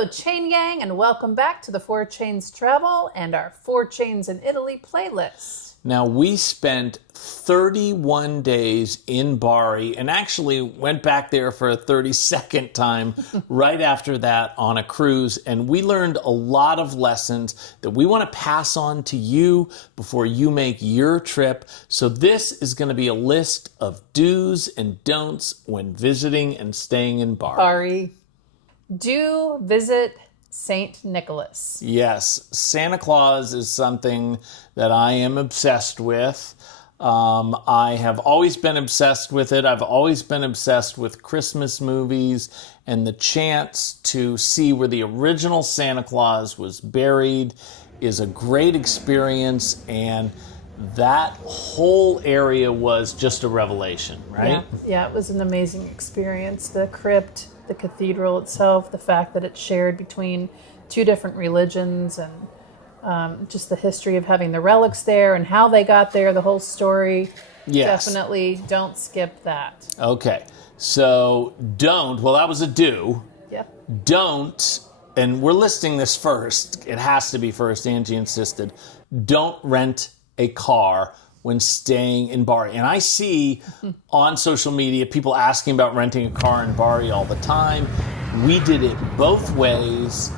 Hello, Chain Gang, and welcome back to the Four Chains Travel and our Four Chains in Italy playlist. Now, we spent 31 days in Bari and actually went back there for a 32nd time right after that on a cruise. And we learned a lot of lessons that we want to pass on to you before you make your trip. So this is going to be a list of do's and don'ts when visiting and staying in Bari. Do visit St. Nicholas. Yes, Santa Claus is something that I am obsessed with. I have always been obsessed with it. I've always been obsessed with Christmas movies, and the chance to see where the original Santa Claus was buried is a great experience, and that whole area was just a revelation, right? Yeah, it was an amazing experience. The crypt, the cathedral itself, the fact that it's shared between two different religions, and just the history of having the relics there and how they got there, the whole story. Yes. Definitely don't skip that. Okay, so don't, well, that was a do. Yeah. Don't, and we're listing this first, it has to be first, Angie insisted, don't rent a car when staying in Bari. And I see on social media people asking about renting a car in Bari all the time. We did it both ways.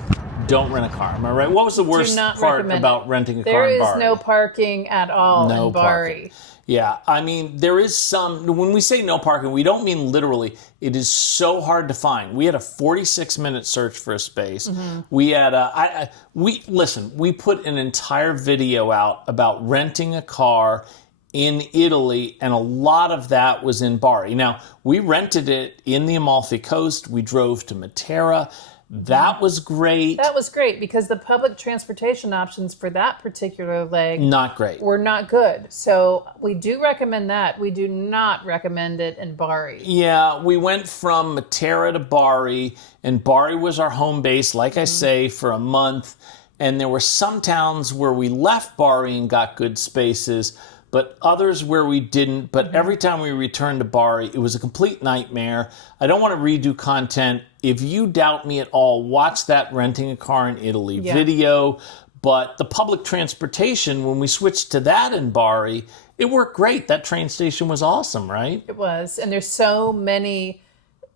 Don't rent a car. Am I right? What was the worst part about renting a car in Bari? There is no parking at all in Bari. Parking. Yeah, I mean, there is some, when we say no parking, we don't mean literally. It is so hard to find. We had a 46-minute search for a space. We had we put an entire video out about renting a car in Italy, and a lot of that was in Bari. Now, we rented it in the Amalfi Coast. We drove to Matera. That was great. That was great because the public transportation options for that particular leg not great. Were not good. So we do recommend that. We do not recommend it in Bari. Yeah, we went from Matera to Bari, and Bari was our home base, like I say, for a month. And there were some towns where we left Bari and got good spaces, but others where we didn't. But every time we returned to Bari, it was a complete nightmare. I don't want to redo content. If you doubt me at all, watch that Renting a Car in Italy video. But the public transportation, when we switched to that in Bari, it worked great. That train station was awesome, right? It was. And there's so many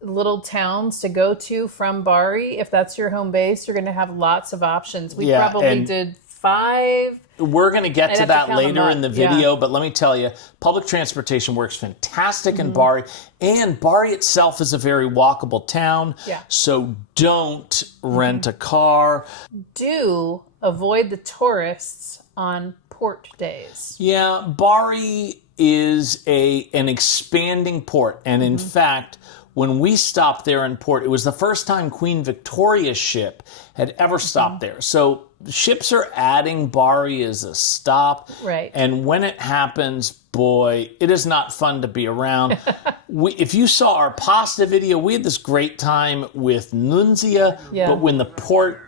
little towns to go to from Bari. If that's your home base, you're going to have lots of options. We probably did 5. We're going to get to that later in the video, but let me tell you, public transportation works fantastic in Bari, and Bari itself is a very walkable town, so don't rent a car. Do avoid the tourists on port days. Yeah, Bari is an expanding port, and in fact, when we stopped there in port, it was the first time Queen Victoria's ship had ever stopped there. So ships are adding Bari as a stop. Right. And when it happens, boy, it is not fun to be around. If you saw our pasta video, we had this great time with Nunzia, but when the port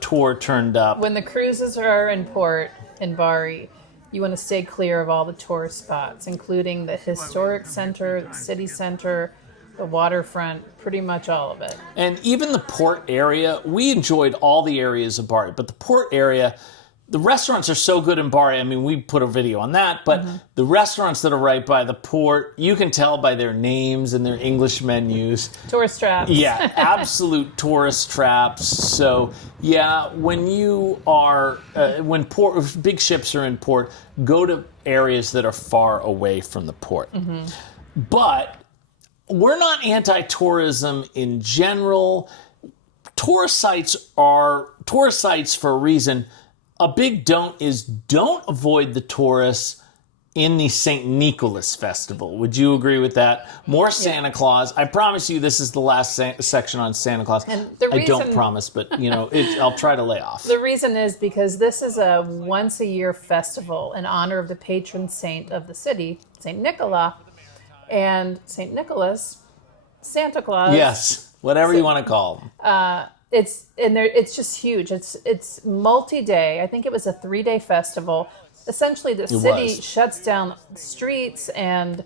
tour turned up. When the cruises are in port in Bari, you want to stay clear of all the tourist spots, including the historic center, the city center, the waterfront, pretty much all of it. And even the port area, we enjoyed all the areas of Bari, but the port area, the restaurants are so good in Bari. I mean, we put a video on that, but the restaurants that are right by the port, you can tell by their names and their English menus. Tourist traps. Yeah, absolute tourist traps. So, yeah, when you are, when big ships are in port, go to areas that are far away from the port. But we're not anti-tourism in general. Tourist sites are tourist sites for a reason. A big don't is don't avoid the tourists in the St. Nicholas Festival. Would you agree with that? More Santa Claus. I promise you this is the last section on Santa Claus. And the reason, I don't promise, but you know, I'll try to lay off. The reason is because this is a once-a-year festival in honor of the patron saint of the city, St. Nicholas. And St. Nicholas, Santa Claus. Yes, whatever you want to call them. It's just huge. It's multi-day. I think it was a 3-day festival. Essentially, the city shuts down the streets, and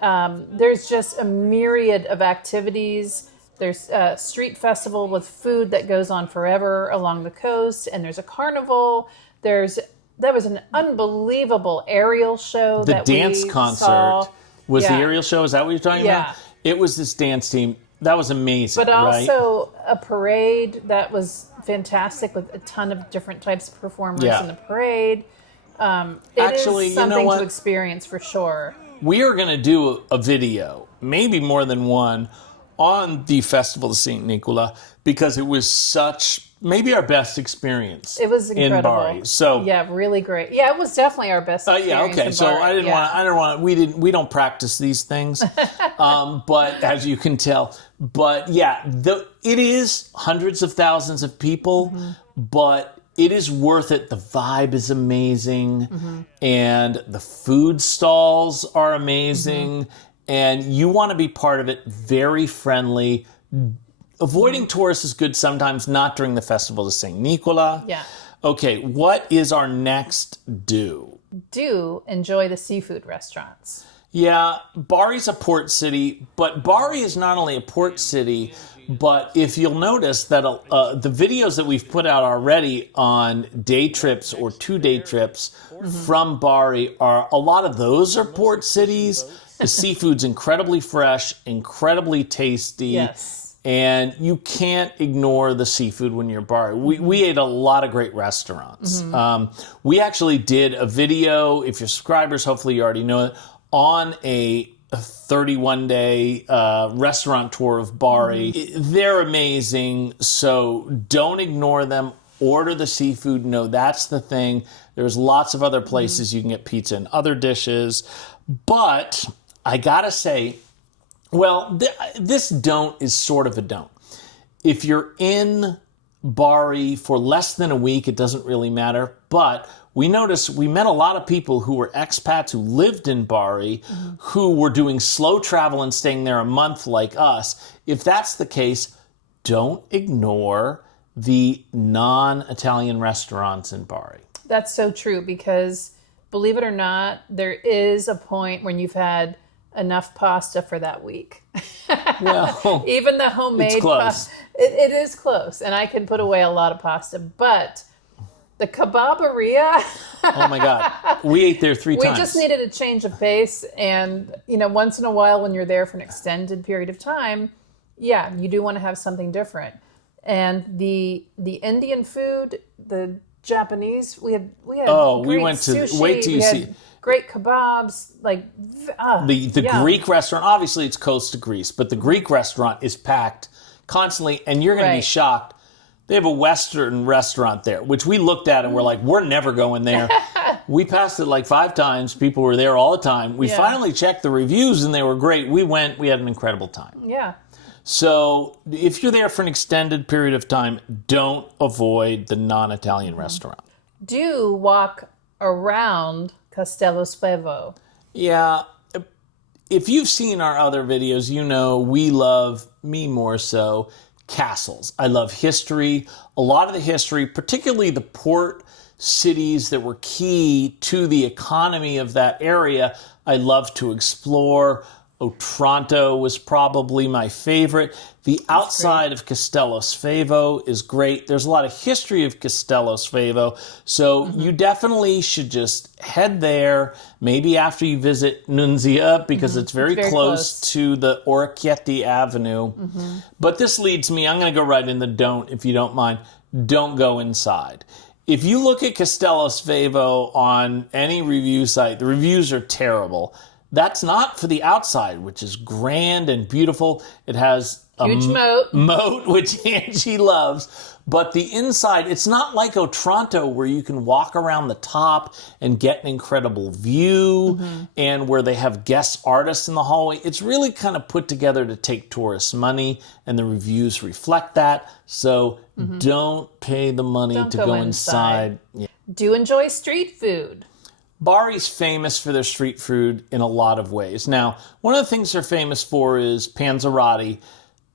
there's just a myriad of activities There's a street festival with food that goes on forever along the coast, and there's a carnival. There was an unbelievable aerial show The that dance we concert saw. was the Yeah. aerial show. Is that what you're talking about? It was this dance team. That was amazing, But right? also a parade that was fantastic with a ton of different types of performers in the parade. Actually, is you know something what? to experience for sure. We are going to do a video, maybe more than one, on the Festival of St. Nicola because it was maybe our best experience. It was incredible. In Bari. So yeah, really great. Yeah, it was definitely our best experience. yeah, okay. in So Bari. I didn't want. We don't practice these things, but as you can tell, but yeah, it is hundreds of thousands of people, but it is worth it. The vibe is amazing, and the food stalls are amazing, and you want to be part of it. Very friendly. Avoiding tourists is good sometimes, not during the Festival of St. Nicola. Yeah. Okay, what is our next do? Do enjoy the seafood restaurants. Yeah, Bari's a port city, but Bari is not only a port city, but if you'll notice that the videos that we've put out already on day trips or 2-day trips from Bari a lot of those are port cities. The seafood's incredibly fresh, incredibly tasty. Yes. And you can't ignore the seafood when you're Bari. We ate a lot of great restaurants. We actually did a video, if you're subscribers, hopefully you already know it, on a 31-day restaurant tour of Bari. They're amazing, so don't ignore them. Order the seafood. No, that's the thing. There's lots of other places you can get pizza and other dishes. But I gotta say, well, this don't is sort of a don't. If you're in Bari for less than a week, it doesn't really matter. But we noticed we met a lot of people who were expats who lived in Bari who were doing slow travel and staying there a month like us. If that's the case, don't ignore the non-Italian restaurants in Bari. That's so true because, believe it or not, there is a point when you've had enough pasta for that week. Well, even the homemade it's close. pasta, it is close, and I can put away a lot of pasta. But the kebaberia, oh my God, we ate there 3 times. we just needed a change of pace, and once in a while, when you're there for an extended period of time, yeah, you do want to have something different. And the Indian food, the Japanese, we had Oh, we great went to sushi, wait till you we had see great kebabs, like the yum. Greek restaurant. Obviously, it's close to Greece, but the Greek restaurant is packed constantly, and you're going to be Right. shocked. They have a Western restaurant there, which we looked at and we're like, we're never going there. We passed it like 5 times. People were there all the time. We Yeah. finally checked the reviews, and they were great. We went. We had an incredible time. Yeah. So if you're there for an extended period of time, don't avoid the non-Italian restaurant. Do walk around Castello Svevo. Yeah, if you've seen our other videos, you know we love, me more so, castles. I love history. A lot of the history, particularly the port cities that were key to the economy of that area, I love to explore. Otranto was probably my favorite. The outside of Castello Svevo is great. There's a lot of history of Castello Svevo, so you definitely should just head there, maybe after you visit Nunzia, because it's very close to the Orecchietti Avenue. But this leads me, I'm going to go right in the don't, if you don't mind. Don't go inside. If you look at Castello Svevo on any review site, the reviews are terrible. That's not for the outside, which is grand and beautiful. It has a Huge moat, which Angie loves. But the inside, it's not like Otranto where you can walk around the top and get an incredible view and where they have guest artists in the hallway. It's really kind of put together to take tourists' money, and the reviews reflect that. So don't pay the money Don't to go go inside. inside. Do enjoy street food. Bari's famous for their street food in a lot of ways. Now, one of the things they're famous for is panzerotti.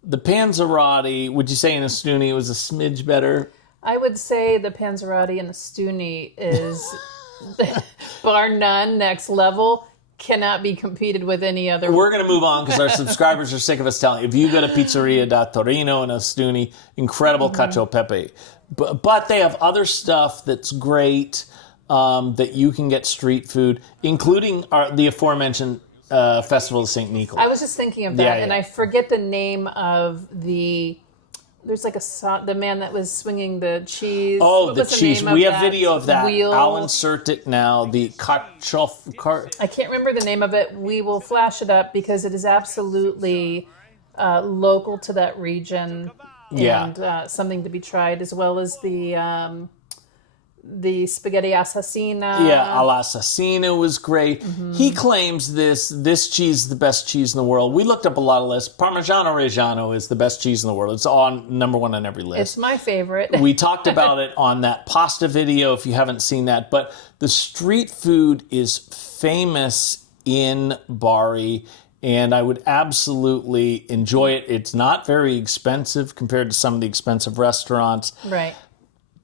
The panzerotti, would you say in Estuni it was a smidge better? I would say the panzerotti and the stuni is bar none, next level. cannot be competed with any other. We're going to move on because our subscribers are sick of us telling you. If you go to Pizzeria da Torino in Ostuni, incredible cacio e pepe. But they have other stuff that's great that you can get street food, including the aforementioned Festival of St. Nicholas. I was just thinking of that, and I forget the name of the... There's like the man that was swinging the cheese. Oh, the cheese. We have video of that. Wheel? I'll insert it now. The I can't remember the name of it. We will flash it up because it is absolutely local to that region and something to be tried, as well as the spaghetti assassina. Yeah, all'assassina was great. He claims this cheese is the best cheese in the world. We looked up a lot of lists. Parmigiano Reggiano is the best cheese in the world. It's on number one on every list. It's my favorite. We talked about it on that pasta video if you haven't seen that. But the street food is famous in Bari, and I would absolutely enjoy it. It's not very expensive compared to some of the expensive restaurants. Right.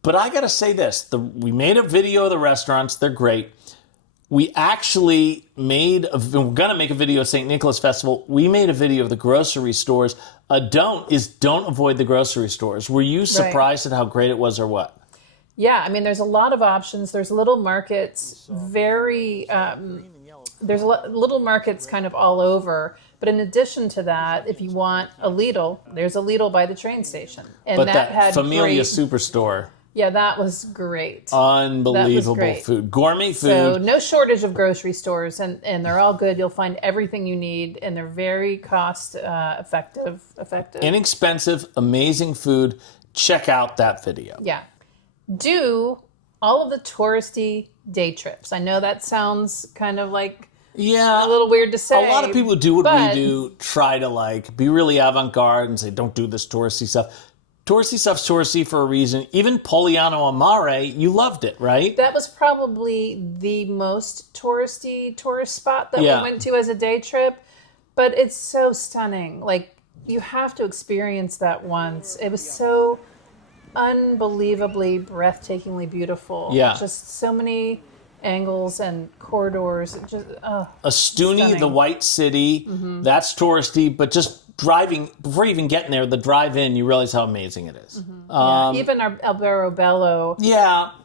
But I got to say this. We made a video of the restaurants. They're great. We actually we're going to make a video of St. Nicholas Festival. We made a video of the grocery stores. Don't avoid the grocery stores. Were you surprised at how great it was or what? Yeah, I mean, there's a lot of options. There's little markets, there's little markets kind of all over. But in addition to that, if you want a Lidl, there's a Lidl by the train station. And But that had Familia Superstore. Yeah, that was great. Unbelievable food. Gourmet food. So no shortage of grocery stores, and they're all good. You'll find everything you need, and they're very cost effective. Inexpensive, amazing food. Check out that video. Yeah. Do all of the touristy day trips. I know that sounds kind of like a little weird to say. A lot of people do what we do, try to be really avant-garde and say, don't do this touristy stuff. Touristy stuff's touristy for a reason. Even Poliano a Mare, you loved it, right? That was probably the most touristy tourist spot that we went to as a day trip. But it's so stunning. You have to experience that once. It was so unbelievably, breathtakingly beautiful. Yeah. Just so many angles and corridors. Ostuni, the White City, that's touristy, but just driving, before you even getting there, the drive-in, you realize how amazing it is. Even our Albero Bello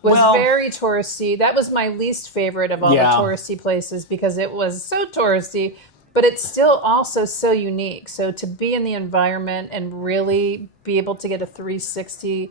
was very touristy. That was my least favorite of all the touristy places because it was so touristy, but it's still also so unique. So to be in the environment and really be able to get a 360...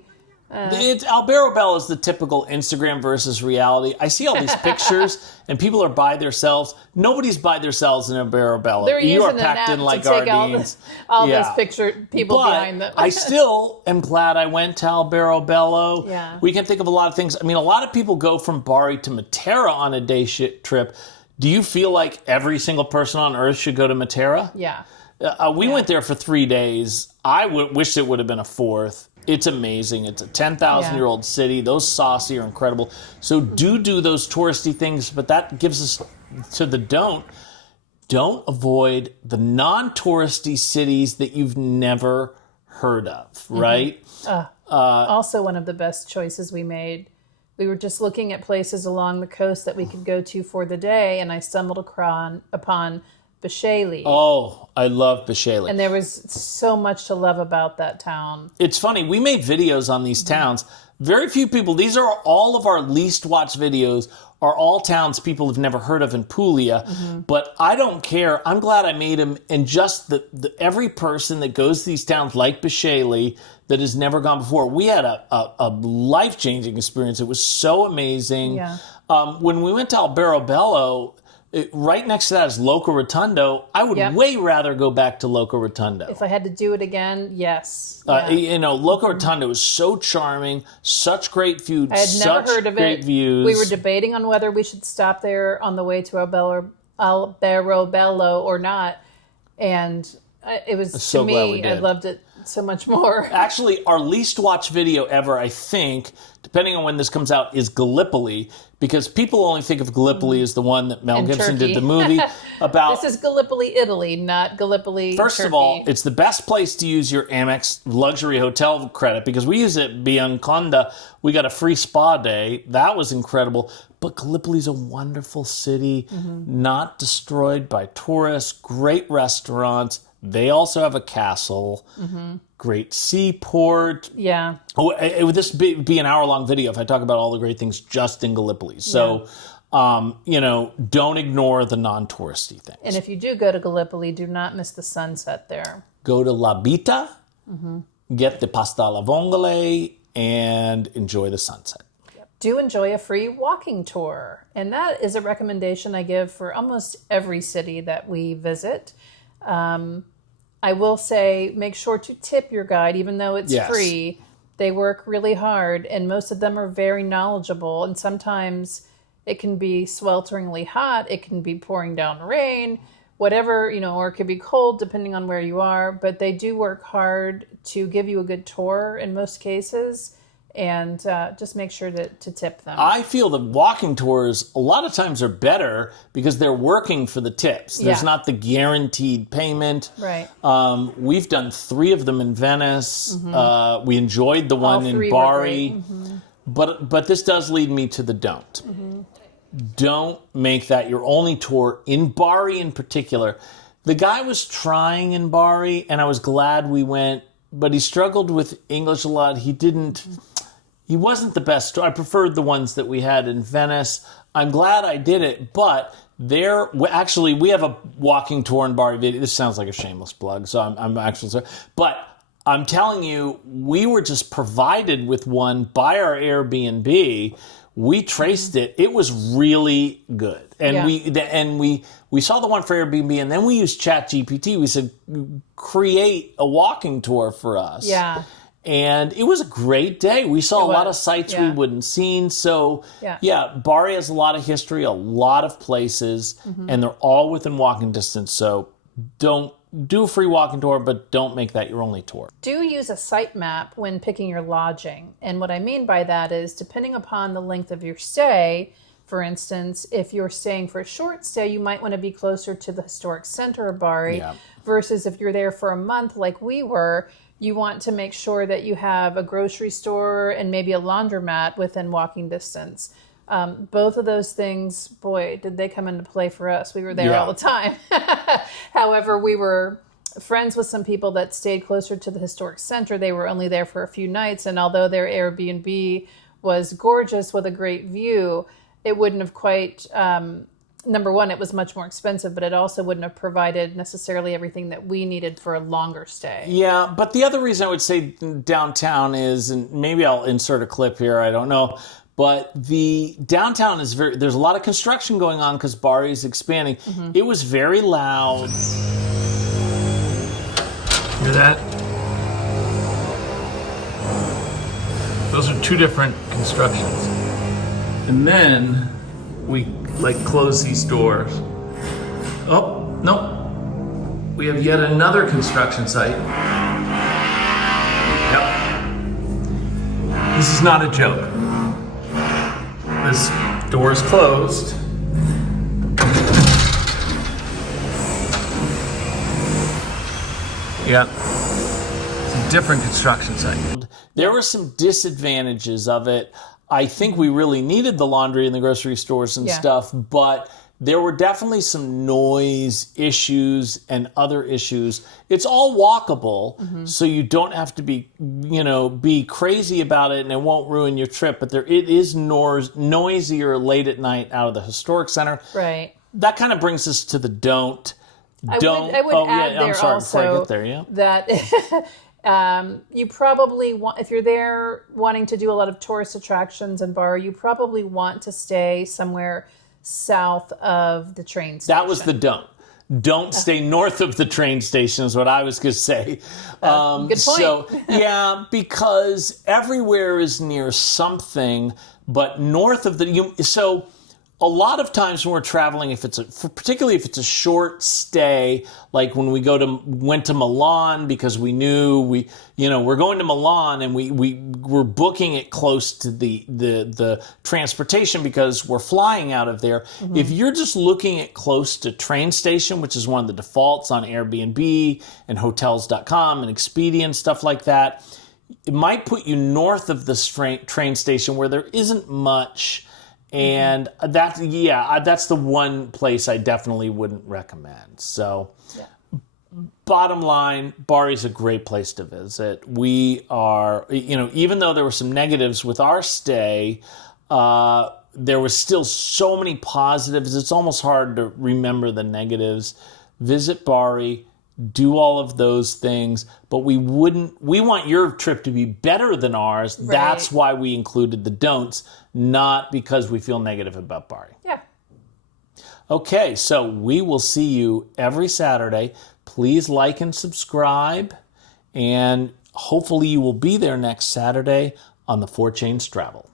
Albero Bello is the typical Instagram versus reality. I see all these pictures and people are by themselves. Nobody's by themselves in Albero Bello. They're you using are packed in like sardines. All those picture people behind them. I still am glad I went to Albero Bello. Yeah. We can think of a lot of things. I mean, a lot of people go from Bari to Matera on a day trip. Do you feel like every single person on earth should go to Matera? Yeah. We went there for 3 days. I wish it would have been a fourth. It's amazing. It's a 10,000-year-old city. Those saucy are incredible. So do those touristy things, but that gives us to the don't. Don't avoid the non-touristy cities that you've never heard of, right? Also one of the best choices we made. We were just looking at places along the coast that we could go to for the day, and I stumbled upon Basilica. Oh, I love Basilica. And there was so much to love about that town. It's funny. We made videos on these towns. Very few people, these are all of our least watched videos, are all towns people have never heard of in Puglia. But I don't care. I'm glad I made them. And just every person that goes to these towns like Basilica that has never gone before, we had a life-changing experience. It was so amazing. Yeah. When we went to Albero Bello, right next to that is Loco Rotondo. I would way rather go back to Loco Rotondo. If I had to do it again, yes. Loco Rotondo was so charming, such great food, I had never heard of great it. views. We were debating on whether we should stop there on the way to Albero Bello or not. And it was, so to glad we me, did. I loved it so much more. Actually, our least watched video ever, I think, depending on when this comes out, is Gallipoli, because people only think of Gallipoli as the one that Mel Gibson Turkey. did the movie about. This is Gallipoli, Italy, not Gallipoli, First Turkey. of all, it's the best place to use your Amex luxury hotel credit, because we use it Bianconda. We got a free spa day. That was incredible. But Gallipoli's a wonderful city, not destroyed by tourists, great restaurants. They also have a castle, great seaport. Yeah. Would this be an hour-long video if I talk about all the great things just in Gallipoli? So, don't ignore the non-touristy things. And if you do go to Gallipoli, do not miss the sunset there. Go to La Bita, get the pasta alla vongole, and enjoy the sunset. Do enjoy a free walking tour. And that is a recommendation I give for almost every city that we visit. I will say, make sure to tip your guide, even though it's free. They work really hard, and most of them are very knowledgeable. And sometimes it can be swelteringly hot. It can be pouring down rain, whatever, or it could be cold depending on where you are. But they do work hard to give you a good tour in most cases. And just make sure to tip them. I feel the walking tours a lot of times are better because they're working for the tips. There's not the guaranteed payment. Right. We've done 3 of them in Venice. We enjoyed the one in All 3 Bari. But this does lead me to the don't. Don't make that your only tour. In Bari in particular, the guy was trying in Bari, and I was glad we went, but he struggled with English a lot. He wasn't the best. I preferred the ones that we had in Venice. I'm glad I did it, but we have a walking tour in Bari video. This sounds like a shameless plug, so I'm actually sorry. But I'm telling you, we were just provided with one by our Airbnb. We traced it. It was really good. And we saw the one for Airbnb, and then we used ChatGPT. We said, create a walking tour for us. Yeah. And it was a great day. We saw a lot of sites we wouldn't seen. So, Bari has a lot of history, a lot of places, and they're all within walking distance. So don't do a free walking tour, but don't make that your only tour. Do use a site map when picking your lodging. And what I mean by that is, depending upon the length of your stay, for instance, if you're staying for a short stay, you might want to be closer to the historic center of Bari, versus if you're there for a month like we were, you want to make sure that you have a grocery store and maybe a laundromat within walking distance. Both of those things, boy, did they come into play for us. We were there all the time. However, we were friends with some people that stayed closer to the historic center. They were only there for a few nights. And although their Airbnb was gorgeous with a great view, it wouldn't have quite... number one, it was much more expensive, but it also wouldn't have provided necessarily everything that we needed for a longer stay. Yeah, but the other reason I would say downtown is, and maybe I'll insert a clip here, I don't know, but the downtown is there's a lot of construction going on because Bari is expanding. It was very loud. Hear that? Those are 2 different constructions. And then we close these doors. Oh, no. We have yet another construction site. Yep. This is not a joke. This door is closed. Yeah. It's a different construction site. There were some disadvantages of it. I think we really needed the laundry and the grocery stores and stuff, but there were definitely some noise issues and other issues. It's all walkable, so you don't have to be crazy about it, and it won't ruin your trip. But it is noisier late at night out of the historic center. Right. That kind of brings us to the don't. I would add there also that you probably want, if you're there wanting to do a lot of tourist attractions in Bari, you probably want to stay somewhere south of the train station. That was the don't. Don't stay north of the train station is what I was going to say. Good point. So, because everywhere is near something, but north of so A lot of times when we're traveling, particularly if it's a short stay, like when went to Milan because we knew we're going to Milan and we were booking it close to the transportation because we're flying out of there. Mm-hmm. If you're just looking at close to train station, which is one of the defaults on Airbnb and hotels.com and Expedia and stuff like that, it might put you north of the train station where there isn't much. And that's the one place I definitely wouldn't recommend. So, Bottom line, Bari's a great place to visit. We are, even though there were some negatives with our stay, there was still so many positives. It's almost hard to remember the negatives. Visit Bari. Do all of those things, but we want your trip to be better than ours. Right. That's why we included the don'ts, not because we feel negative about Bari. Yeah. Okay, so we will see you every Saturday. Please like and subscribe, and hopefully you will be there next Saturday on the 4 Chains Travel.